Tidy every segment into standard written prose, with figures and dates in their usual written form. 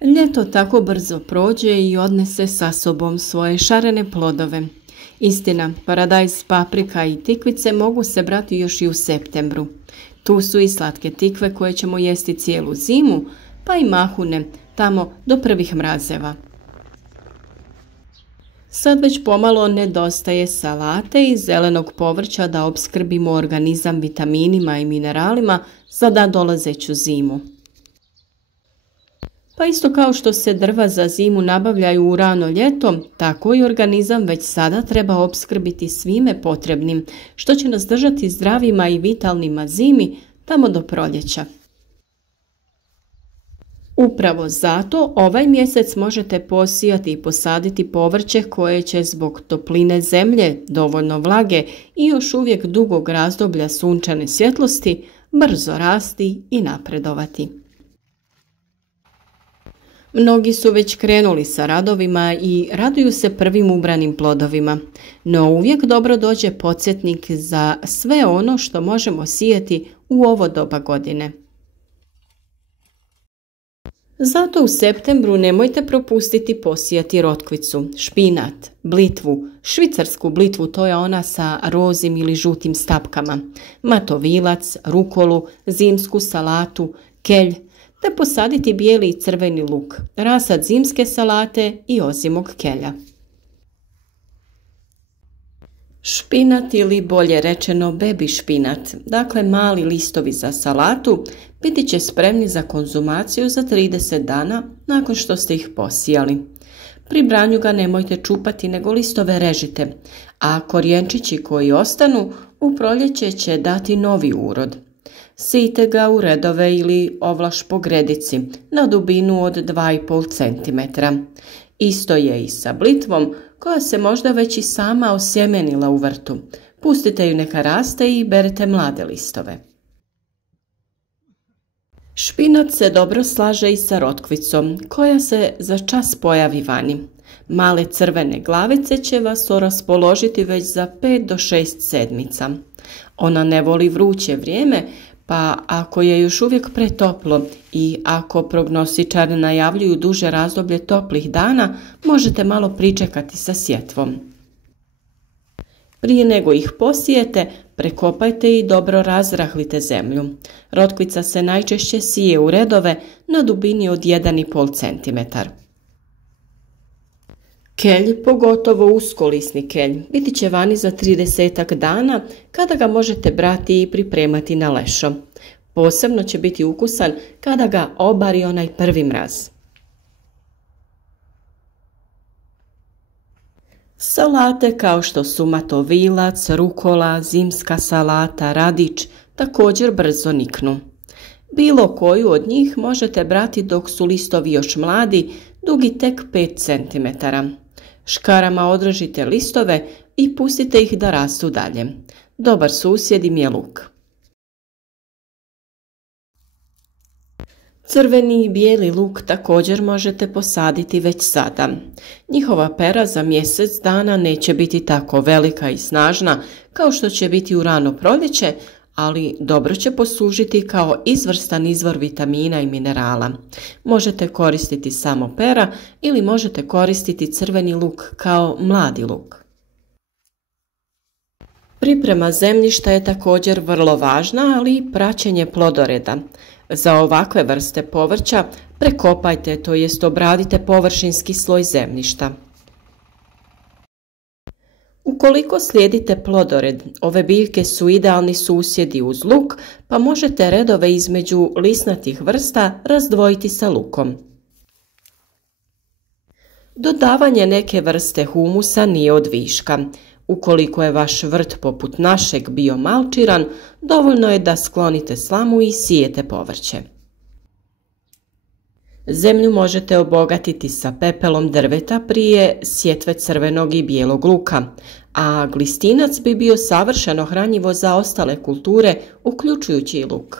Ljeto tako brzo prođe i odnese sa sobom svoje šarene plodove. Istina, paradajz, paprika i tikvice mogu se brati još i u septembru. Tu su i slatke tikve koje ćemo jesti cijelu zimu, pa i mahune, tamo do prvih mrazeva. Sad već pomalo nedostaje salate i zelenog povrća da opskrbimo organizam vitaminima i mineralima za nadolazeću zimu. Pa isto kao što se drva za zimu nabavljaju u rano ljeto, tako i organizam već sada treba opskrbiti svime potrebnim, što će nas držati zdravima i vitalnima zimi tamo do proljeća. Upravo zato ovaj mjesec možete posijati i posaditi povrće koje će zbog topline zemlje, dovoljno vlage i još uvijek dugog razdoblja sunčane svjetlosti brzo rasti i napredovati. Mnogi su već krenuli sa radovima i raduju se prvim ubranim plodovima, no uvijek dobro dođe podsjetnik za sve ono što možemo sijati u ovo doba godine. Zato u septembru nemojte propustiti posijati rotkvicu, špinat, blitvu, švicarsku blitvu, to je ona sa rozim ili žutim stapkama, matovilac, rukolu, zimsku salatu, kelj, te posaditi bijeli i crveni luk, rasad zimske salate i ozimog kelja. Špinat ili bolje rečeno baby špinat, dakle mali listovi za salatu, biti će spremni za konzumaciju za 30 dana nakon što ste ih posijali. Pri branju ga nemojte čupati nego listove režite, a korijenčići koji ostanu u proljeće će dati novi urod. Sijte ga u redove ili ovlaš po gredici na dubinu od 2,5 cm. Isto je i sa blitvom koja se možda već i sama osjemenila u vrtu. Pustite ju neka raste i berete mlade listove. Špinat se dobro slaže i sa rotkvicom koja se za čas pojavi vani. Male crvene glavice će vas raspoložiti već za 5 do 6 sedmica. Ona ne voli vruće vrijeme, pa ako je još uvijek pretoplo i ako prognostičari najavljuju duže razdoblje toplih dana, možete malo pričekati sa sjetvom. Prije nego ih posijete, prekopajte i dobro razrahlite zemlju. Rotkvica se najčešće sije u redove na dubini od 1,5 cm. Kelj, pogotovo uskolisni kelj, biti će vani za 30 dana kada ga možete brati i pripremati na lešo. Posebno će biti ukusan kada ga obari onaj prvi mraz. Salate kao što su matovilac, rukola, zimska salata, radič također brzo niknu. Bilo koju od njih možete brati dok su listovi još mladi, dugi tek 5 cm. Škarama odrežite listove i pustite ih da rastu dalje. Dobar susjed im je luk. Crveni i bijeli luk također možete posaditi već sada. Njihova pera za mjesec dana neće biti tako velika i snažna kao što će biti u rano proljeće, ali dobro će poslužiti kao izvrstan izvor vitamina i minerala. Možete koristiti samo pera ili možete koristiti crveni luk kao mladi luk. Priprema zemljišta je također vrlo važna, ali i praćenje plodoreda. Za ovakve vrste povrća prekopajte, to jest obradite površinski sloj zemljišta. Ukoliko slijedite plodored, ove biljke su idealni susjedi uz luk, pa možete redove između lisnatih vrsta razdvojiti sa lukom. Dodavanje neke vrste humusa nije od viška. Ukoliko je vaš vrt poput našeg bio malčiran, dovoljno je da sklonite slamu i sijete povrće. Zemlju možete obogatiti sa pepelom drveta prije sjetve crvenog i bijelog luka, a glistinac bi bio savršeno hranjivo za ostale kulture, uključujući i luk.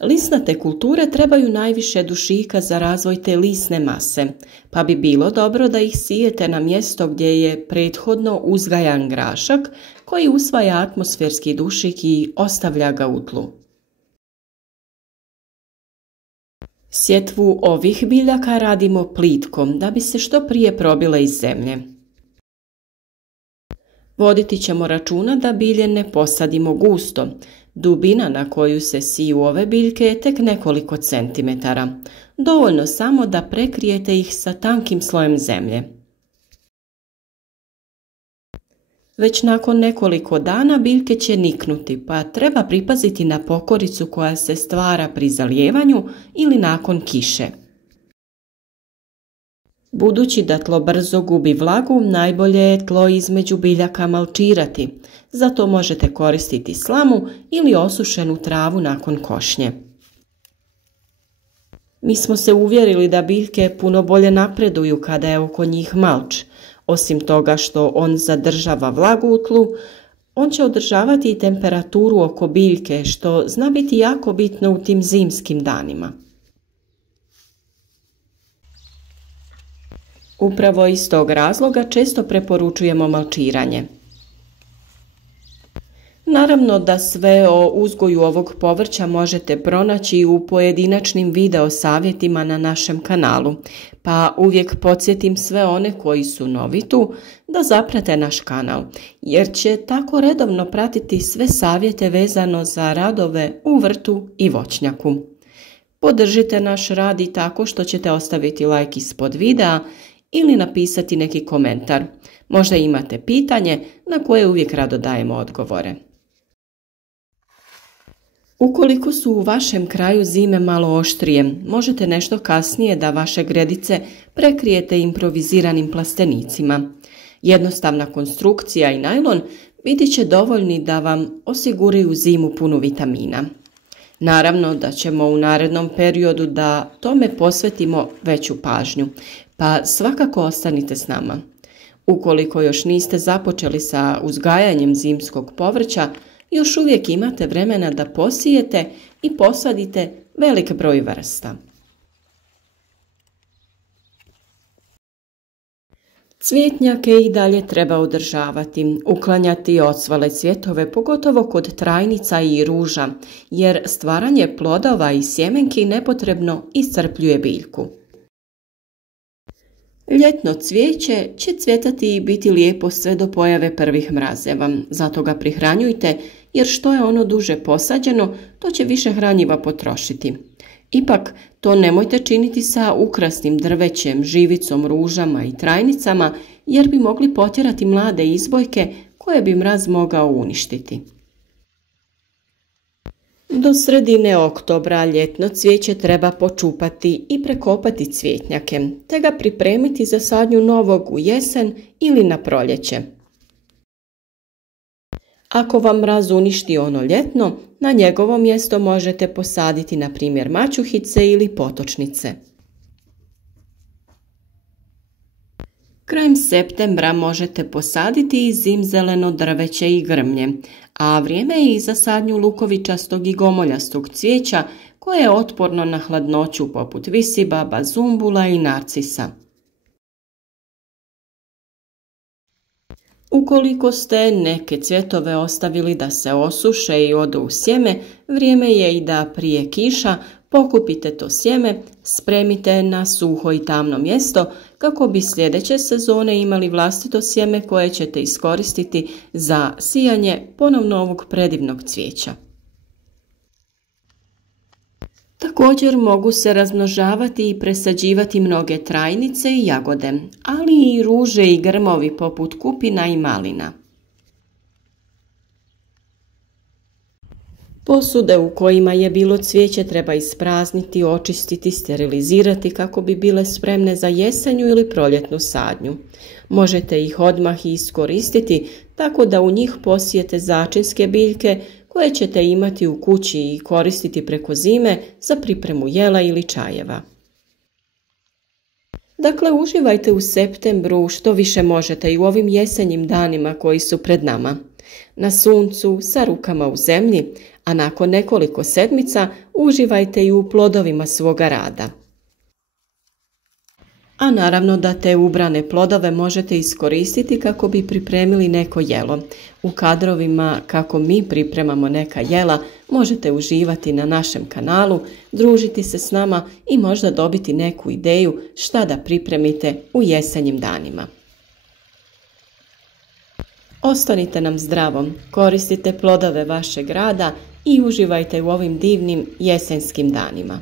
Lisnate kulture trebaju najviše dušika za razvoj te lisne mase, pa bi bilo dobro da ih sijete na mjesto gdje je prethodno uzgajan grašak koji usvaja atmosferski dušik i ostavlja ga u tlu. Sjetvu ovih biljaka radimo plitkom da bi se što prije probile iz zemlje. Voditi ćemo računa da bilje ne posadimo gusto. Dubina na koju se siju ove biljke je tek nekoliko centimetara. Dovoljno samo da prekrijete ih sa tankim slojem zemlje. Već nakon nekoliko dana biljke će niknuti, pa treba pripaziti na pokoricu koja se stvara pri zalijevanju ili nakon kiše. Budući da tlo brzo gubi vlagu, najbolje je tlo između biljaka malčirati, zato možete koristiti slamu ili osušenu travu nakon košnje. Mi smo se uvjerili da biljke puno bolje napreduju kada je oko njih malč. Osim toga što on zadržava vlagu u tlu, on će održavati i temperaturu oko biljke, što zna biti jako bitno u tim zimskim danima. Upravo iz tog razloga često preporučujemo malčiranje. Naravno da sve o uzgoju ovog povrća možete pronaći u pojedinačnim video savjetima na našem kanalu, pa uvijek podsjetim sve one koji su novi tu da zaprate naš kanal, jer će tako redovno pratiti sve savjete vezano za radove u vrtu i voćnjaku. Podržite naš rad i tako što ćete ostaviti like ispod videa ili napisati neki komentar. Možda imate pitanje na koje uvijek rado dajemo odgovore. Ukoliko su u vašem kraju zime malo oštrije, možete nešto kasnije da vaše gredice prekrijete improviziranim plastenicima. Jednostavna konstrukcija i najlon biti će dovoljni da vam osiguraju zimu punu vitamina. Naravno da ćemo u narednom periodu da tome posvetimo veću pažnju, pa svakako ostanite s nama. Ukoliko još niste započeli sa uzgajanjem zimskog povrća, još uvijek imate vremena da posijete i posadite velik broj vrsta. Cvjetnjake i dalje treba održavati, uklanjati ocvale cvjetove, pogotovo kod trajnica i ruža, jer stvaranje plodova i sjemenki nepotrebno iscrpljuje biljku. Ljetno cvijeće će cvjetati i biti lijepo sve do pojave prvih mrazeva, zato ga prihranjujte jer što je ono duže posađeno, to će više hranjiva potrošiti. Ipak, to nemojte činiti sa ukrasnim drvećem, živicom, ružama i trajnicama jer bi mogli potjerati mlade izbojke koje bi mraz mogao uništiti. Do sredine oktobra ljetno cvijeće treba počupati i prekopati cvjetnjake, te ga pripremiti za sadnju novog u jesen ili na proljeće. Ako vam mraz uništi ono ljetno, na njegovo mjesto možete posaditi na primjer mačuhice ili potočnice. Krajem septembra možete posaditi i zimzeleno drveće i grmlje, a vrijeme je i za sadnju lukovičastog i gomoljastog cvijeća koje je otporno na hladnoću poput visibaba, zumbula i narcisa. Ukoliko ste neke cvjetove ostavili da se osuše i odu u sjeme, vrijeme je i da prije kiša pokupite to sjeme, spremite na suho i tamno mjesto kako bi sljedeće sezone imali vlastito sjeme koje ćete iskoristiti za sijanje ponovno ovog predivnog cvijeća. Također mogu se razmnožavati i presađivati mnoge trajnice i jagode, ali i ruže i grmovi poput kupina i malina. Posude u kojima je bilo cvijeće treba isprazniti, očistiti, sterilizirati kako bi bile spremne za jesenju ili proljetnu sadnju. Možete ih odmah iskoristiti tako da u njih posijete začinske biljke koje ćete imati u kući i koristiti preko zime za pripremu jela ili čajeva. Dakle, uživajte u septembru što više možete i u ovim jesenjim danima koji su pred nama. Na suncu, sa rukama u zemlji, a nakon nekoliko sedmica uživajte i u plodovima svoga rada. A naravno da te ubrane plodove možete iskoristiti kako bi pripremili neko jelo. U kadrovima kako mi pripremamo neka jela možete uživati na našem kanalu, družiti se s nama i možda dobiti neku ideju šta da pripremite u jesenjim danima. Ostanite nam zdravom, koristite plodove vašeg rada i uživajte u ovim divnim jesenskim danima.